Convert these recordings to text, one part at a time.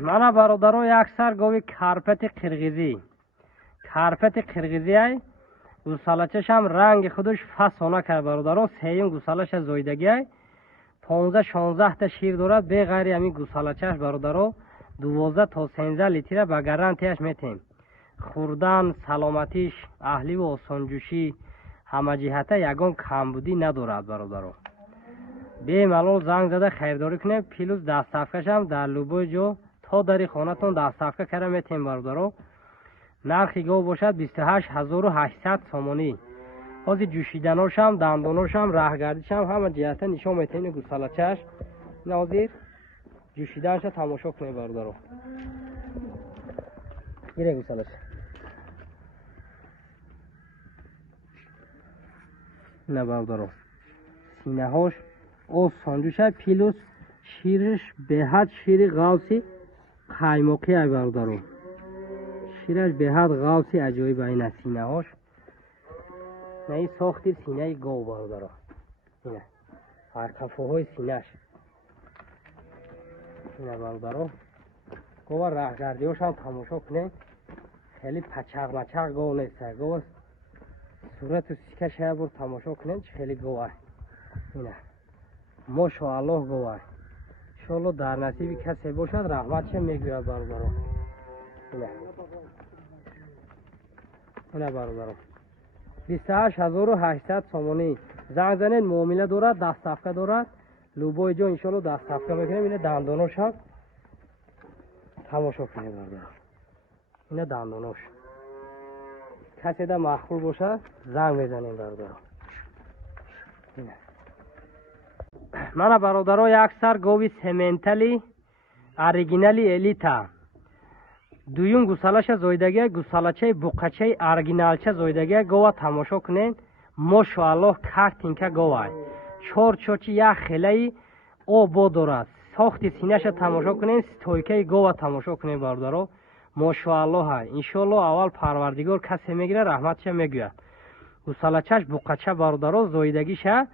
мана бародаро яксар гови карпати қирғизӣ ай гусалачашам ранги худуш фасона кар бародаро сеюм гусалаша зоидагӣ ай 15-16 та шир дорад бе ғайри ами гусалачаш бародаро 12 то 13 литра ба гарантияш метем. хурдан саломатиш аҳливу осонҷӯшӣ ҳама ҷиҳата ягон камбудӣ надорад бародаро. бемалол занг зада хайрдорӣ кунем. плюс дастафкашам дар любой ҷо то дари хонатон дастафка кара метем бародаро. нархи гов бошад 28800 сомонӣ. ҳозир ҷӯшиданошам дандоношам раҳгардишам ҳама ҷиҳата нишон метем. гусалачаш ина ҳозир ҷӯшиданша тамошо кунем бародаро. гире гусалач ина бародаро синаҳош осонҷӯша плюс шириш беҳад шири ғавси қаймоқӣ ай бародаро. шираш беҳад ғавси аҷоиб ина синаҳош наи сохти синаи гов бародаро. ина ҳарқафоҳои синаш ина бародаро. гова раҳгардиҳошам тамошо кунем. хеле пачақ гов нест. гова сурату сикаш ҳая бор тамошо кунем чи хеле гов ай. ина мошоаллоҳ гов ай. иншоалло дар насиби касе бошад раҳматша мегӯяд бародаро. ина бародаро 28800 сомонӣ. занг занед муомила дорад дастафка дорад. любой ҷо иншоалло дастафка мекунем. ина дандоношам тамошо кунем бародаро. ина дандонош каседа махфул бошад занг мезанем бародаро. мана бародаро яксар гови сементали оригинали элита дуюм гусалаша зоидагия гусалачаи буқачаи оригиналча зоидагия гова тамошо кунед. мошоаллоҳ картинка говай 4 чочи як хелаи обо дорад. сохти синаша тамошо кунед. стойкаи гова тамошо кунед бародаро. мошоаллоҳ ай. иншоалло аввал парвардигор касе мегира раҳматша мегӯяд. гусалачаш буқача бародаро зоидагиша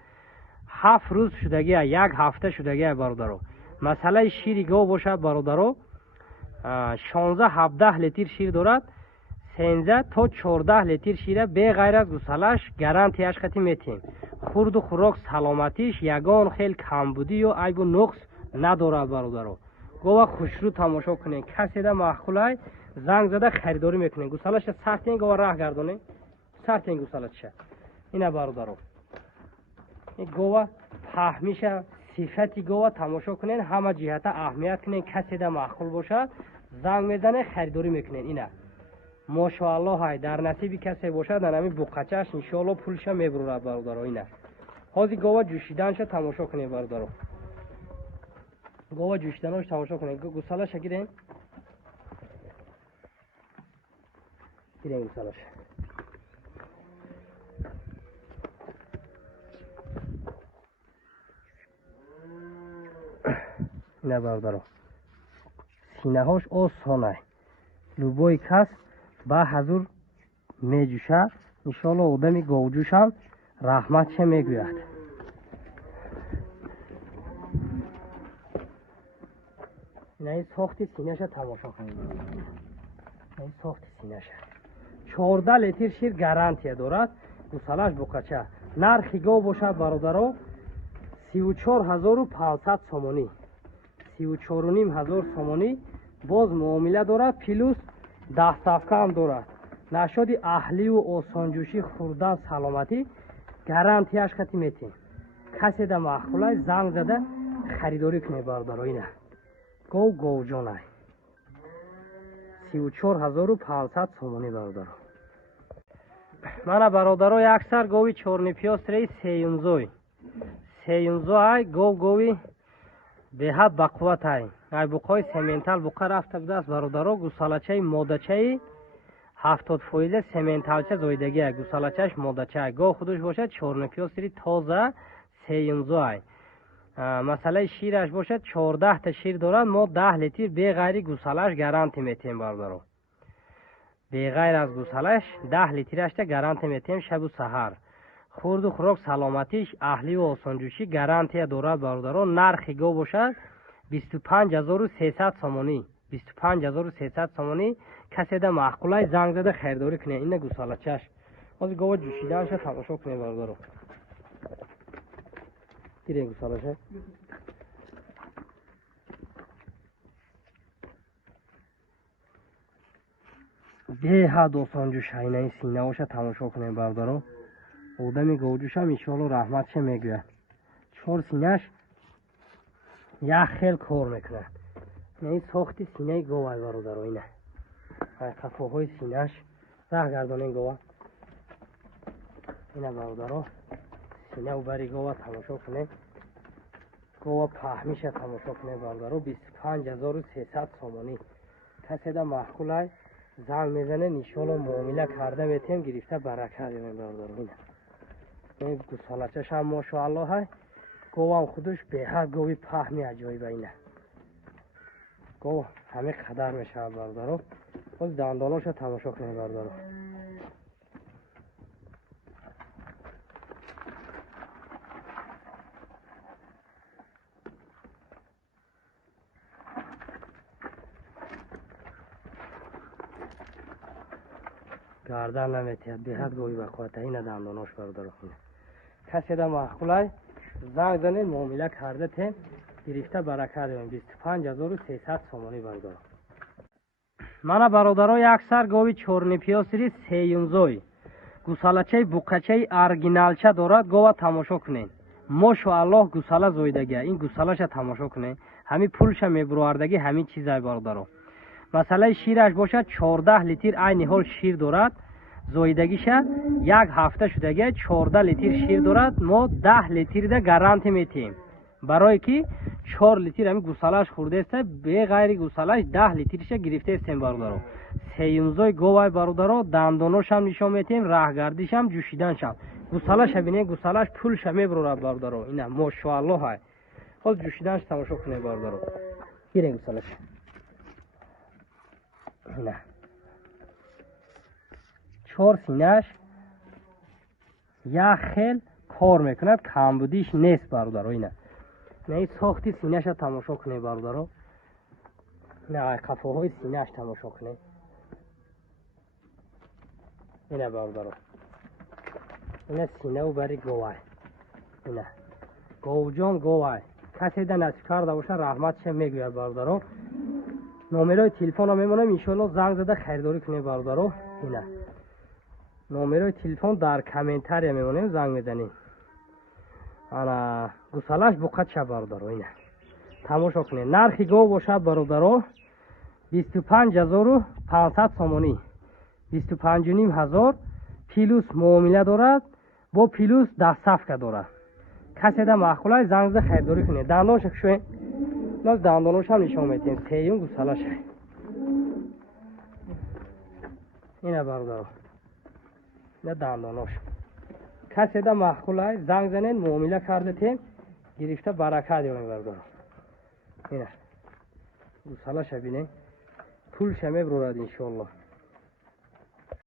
7 рӯз шудагия 1 ҳафта шудагия бародаро. масъалаи шири гов бошад бародаро 16-17 литр шир дорад. 13 то 14 литр шира беғайр аз гусалаш гарантияш хати метем. хурду хӯрок саломатиш ягон хел камбудӣ ё айбу нуқс надорад бародаро. гова хушрӯ тамошо кунед. каседа маъқулай занг зада харидорӣ мекунед. гусалаша сартен гова раҳ гардонед. сартен гусалаша ина бародаро. гова паҳмиша сифати гова тамошо кунед. ҳама ҷиҳата аҳамият кунед. каседа маъқул бошад занг мезанед харидорӣ мекунед. ина мошоаллоҳ ай. дар насиби касе бошад анами буқачаш иншоалло пулша мебурад бародаро. ина ҳозир гова ҷӯшиданша тамошо кунед бародаро. гова ҷӯшиданош тамошо кунед. гусалаша гирем. гирем гусалаша. ина бародаро синаҳош осон ай. любой кас ба ҳазур меҷӯшад. иншоалло одами говҷӯшам раҳматша мегӯяд. инаи сохти синаша тамошо кунед. ин сохти синаша 14 литр шир гарантия дорад. гусалаш буқача. нархи гов бошад бародаро 34500 сомонӣ. 34500 сомонӣ. боз муомила дорад. плюс дастафка ҳам дорад. нашоди аҳливу осонҷӯшӣ хурдан саломатӣ гарантияш хати метем. каседа маъқулай занг зада харидорӣ кунед бародаро. ина гов говҷонай 34500 сомонӣ бародаро. мана бародаро яксар гови чорнипёстраи сеюнзой гов гови беҳад бақувват ай. ай буқои сементал буқа рафта будааст бародаро. гусалачаи модачаи 70% сементалча зоидагӣ ай. гусалачаш модача ай. гов худуш бошад чорнипёстри тоза сеюнзой ай. масъалаи шираш бошад 14 та шир дорад. мо 10 литр беғайри гусалаш гаранти метем бародаро. беғайр аз гусалаш 10 литрашта гаранти метем шабу саҳар. хурду хӯрок саломатиш аҳливу осонҷӯшӣ гарантия дорад бародаро. нархи гов бошад 25300 сомонӣ 25300 сомонӣ каседа маъқулай занг зада хайрдорӣ кунед. Ина гусалачаш ҳозир гова ҷӯшиданша тамошо кунед бародаро. гирем гусалаша беҳад осон ҷӯшайнаи синаоша тамошо кунед бародаро. одами говҷӯшам иншоалло раҳматша мегӯяд. чор синаш як хел кор мекунад. ин сохти синаи говай бародаро. ина қафоҳои синаш рах гардонен гова. ина бародаро синау бари гова тамошо кунед. гова паҳмиша тамошо кунед бародаро. 25300 сомонӣ каседа маъқулай занг мезанед иншоалло муомила карда метем гирифта барака дем бародаро. ин гусалачашам мошоалло ҳай. говам худуш беҳад гови паҳми аҷоиба. ина гов ҳаме қадар мешавад бародаро. боз дандоноша тамошо кунед бародаро. гардан наметиҳад беҳад гови бақуввата. ина дандонош бародаро. каседа маъқулай занг занед муомила карда тем гирифта барака дем. 25300 сомонӣ бародаро. мана бародаро яксар гови чорнипиёсири сеюмзой гусалачаи буқачаи оригиналча дорад. гова тамошо кунед. мошоаллоҳ гусала зоидагия. ин гусалаша тамошо кунед. ҳамин пулша мебуровардаги ҳамин чизай бародаро. масалаи шираш бошад 14 литр айни ҳол шир дорад. зоидагиша як ҳафта шудагия 14 литр шир дорад. мо 10 литрда гарантӣ метиҳем. барое ки 4 литр ҳамин гусалаш хурдеста беғайри гусалаш 10 литрша гирифтаестем бародаро. сеюмзой говай бародаро. дандоношам нишон метиҳем. раҳгардишам ҷӯшиданшам. гусалаша бинед. гусалаш пулша мебурорад бародаро. ина мошоалло ҳай. ҳозир ҷӯшиданаш тамошо кунед бародаро. гирем гусалаша ина чор синаш як хел кор мекунад. камбудиш нест бародаро. ина ин сохти синаша тамошо кунед бародаро. ина қафоҳои синаш тамошо кунед. ина бародаро. ина синау бари говай. ина говҷон говай. каседа насиб карда боша раҳматша мегӯяд бародаро. номерои телефонро мемонам иншоалло занг зада хайрдорӣ кунед бародаро. ина номерои телефон дар комментария мемонем занг мезанем. ана гусалаш буқача бародаро. ина тамошо кунед. нархи гов бошад бародаро 25500 сомонӣ 25500 плюс муомила дорад. бо плюс дастсафка дорад. каседа маъқулай занг зада хайрдорӣ кунед. дандонша кушоед. ноз дандоношам нишон метиҳем. сеюм гусалаша ина бародаро. ина дандонош каседа маъқулай занг занед муомила карда тем гирифта барака диёрем бародаро. ина гусалаша бинед. пулша мебурорад иншоалло.